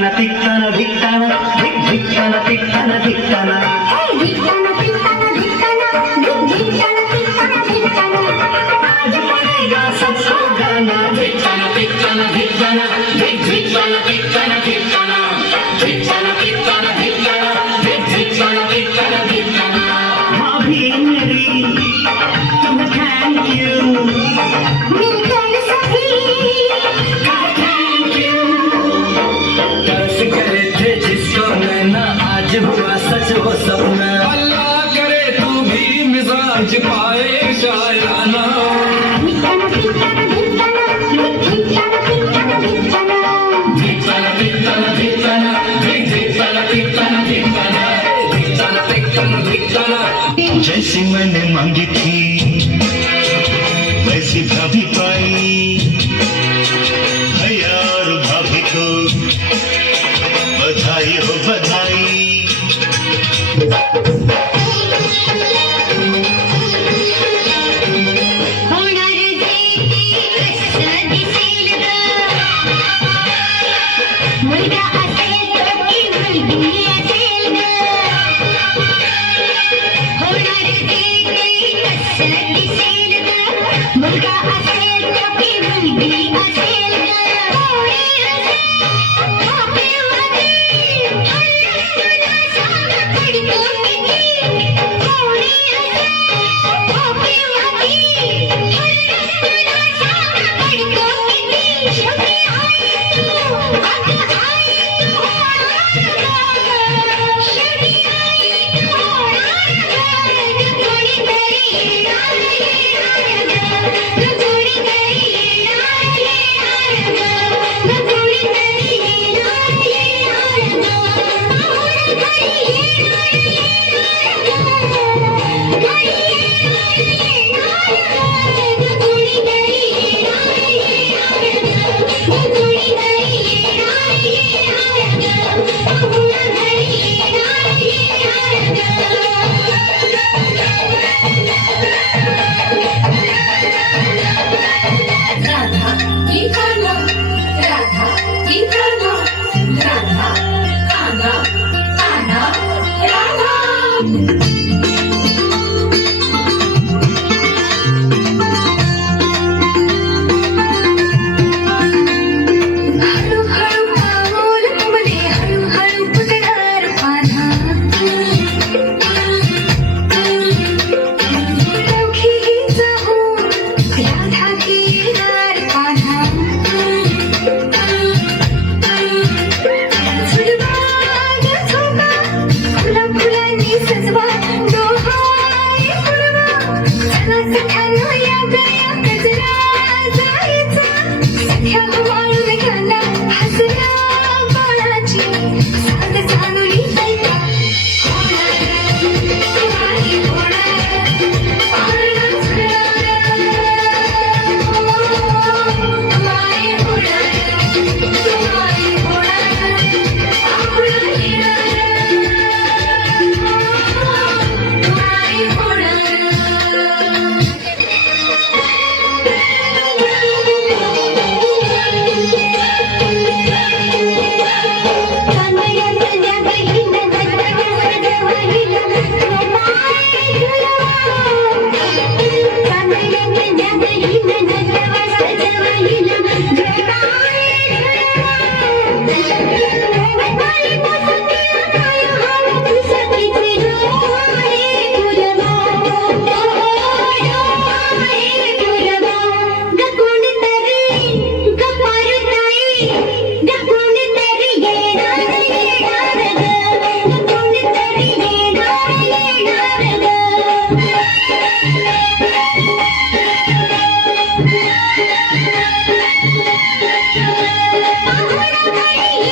धिक्काना धिक्काना धिक्काना धिक्काना धिक्काना धिक्काना आज पड़ेगा सबको गाना धिक्काना धिक्काना धिक्काना धिक्काना धिक्काना धिक्काना धिक्काना धिक्काना धिक्काना धिक्काना धिक्काना धिक्काना भाभी मेरी तुम्हें थैंक यू मिलकर सभी थैंक यू तरस करे थे जिसको नैना आज हुआ सच वो सपना अल्लाह करे तू भी मिजाज पाए शायराना धिक्काना धिक्काना धिक्काना धिक्काना धिक्काना धिक्काना धिक्काना धिक्काना धिक्काना धिक्काना धिक्काना धिक्काना धिक्काना जैसी मैंने मांगी थी वैसी भाभी पाई भैया और भाभी को बधाई हो बधाई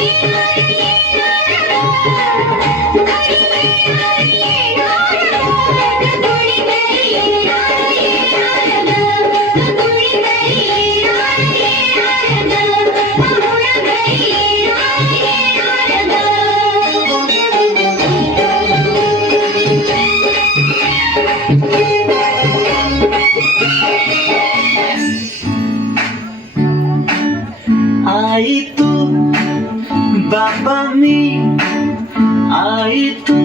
Bye. बाबा मी आई तू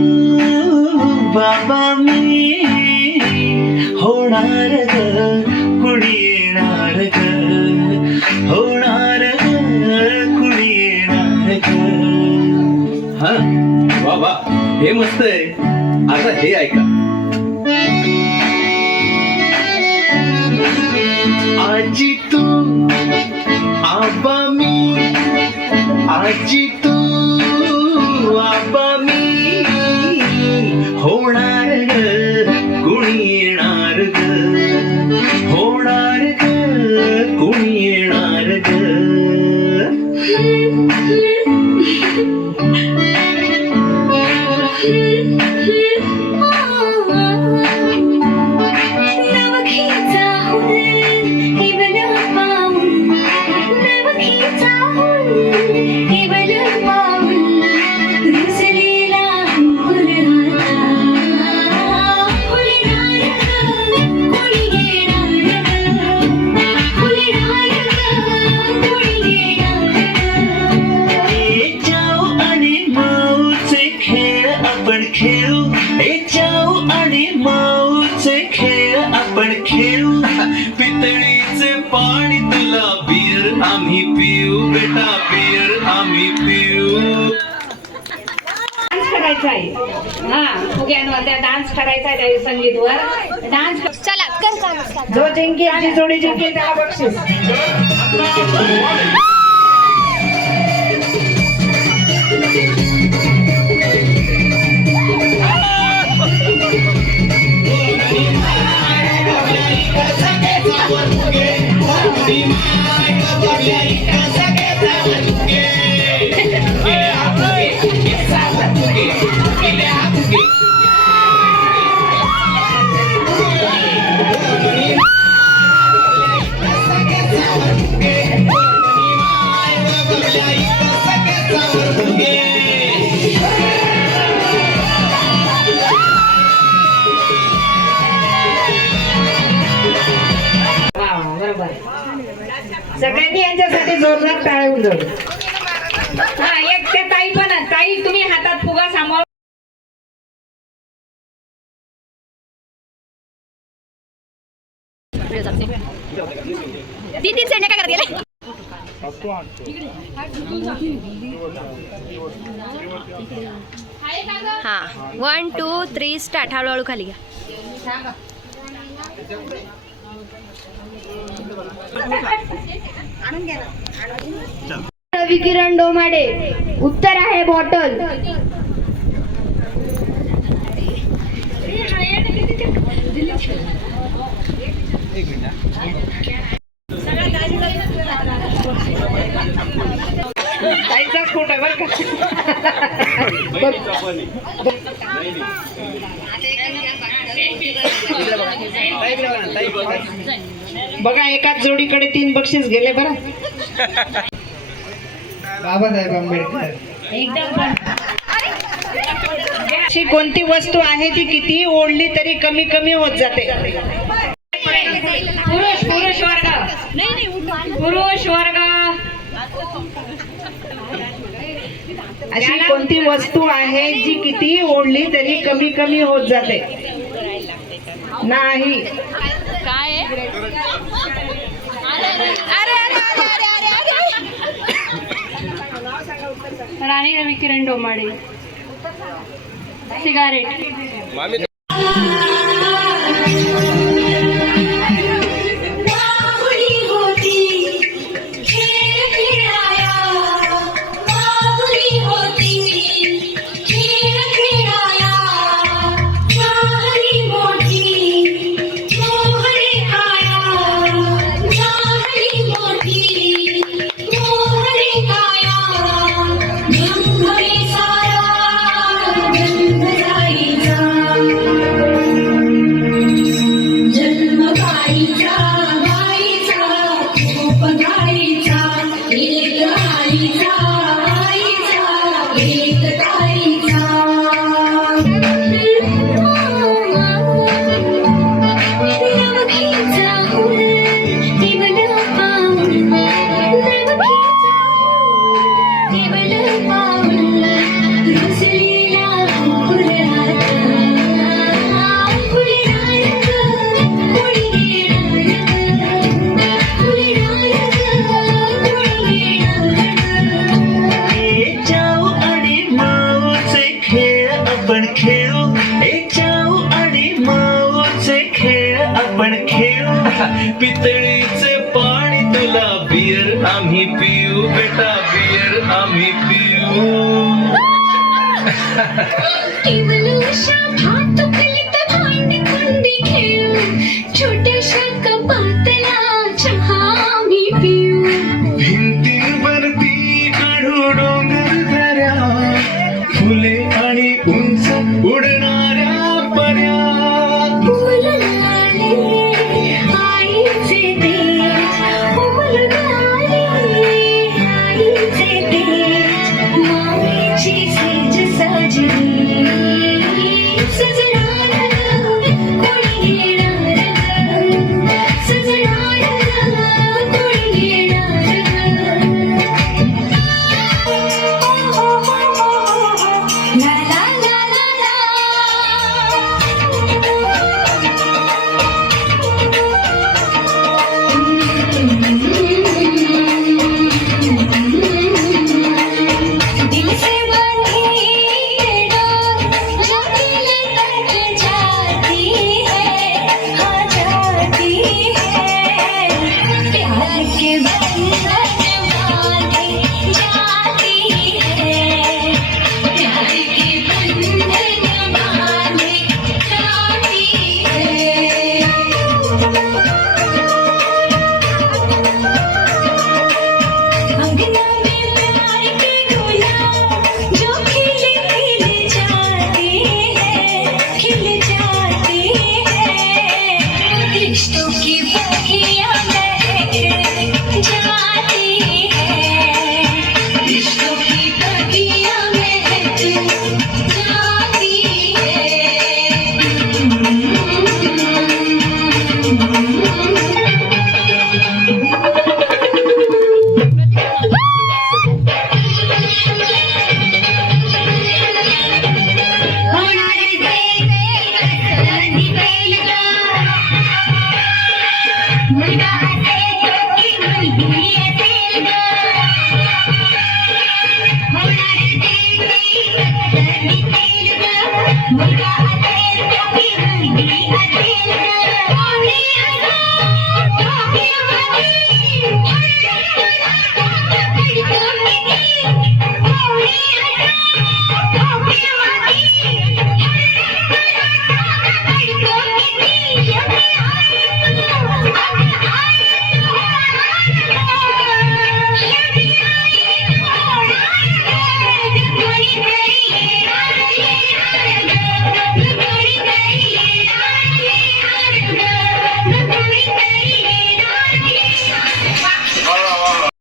बाबा मी होणार ग कुणी येणार ग होणार ग कुणी येणार ग. हा बाबा हे मस्त आहे. आता हे ऐका. आजी तू आबा मी आजी तू आबा मी होणार ग कुणी येणार ग होणार ग कुणी येणार ग. पितळीचे पाणी तुला बियर आम्ही पिऊ बेटा बियर आम्ही पिऊ. डान्स करायचा आहे. हा फुग्यांवर त्या डान्स करायचा आहे त्या संगीतवर डान्स. चला कर. जो जिंकी आणि जोडी जिंकेल त्याला बक्षीस. सगळ्यांनी यांच्यासाठी जोरदार टाळ्या उलटवल्या. हा एक त्या ताई पण ताई तुम्ही हातात फुगा सांभाळ. तीन सेंड काय करते हा 1 2 3 स्टार्ट. हळूहळू खाली घ्या. विकिरण डोमाडे. उत्तर आहे बॉटल. ताईचाच फोटो आहे बरं का. बघा एकाच जोडीकडे 3 बक्षीस गेले बरं. बाबासाहेब आंबेडकर. अशी कोणती वस्तू आहे ती किती ओढली तरी कमी कमी होत जाते. पुरुष पुरुष वर्ग पुरुष वर्ग. अशी कोणती वस्तू आहे जी किती ओढली तरी कमी कमी होत जाते. नाही. काय राणी रविकिरण डोमाडे. सिगारेट. केवल पाऊल रुसलेला फुलरात फुलरात कोणी घेणार फुलरात कोणी घेणार एक जाऊ आणि माऊचे खेळ आपण खेळू एक जाऊ आणि माऊचे खेळ आपण खेळू पितळीचे पाणी तुला बियर आम्ही पिऊ बेटा बियर आम्ही पिऊ केवल उषा भातुकलीत भांडी कुंडी खेळू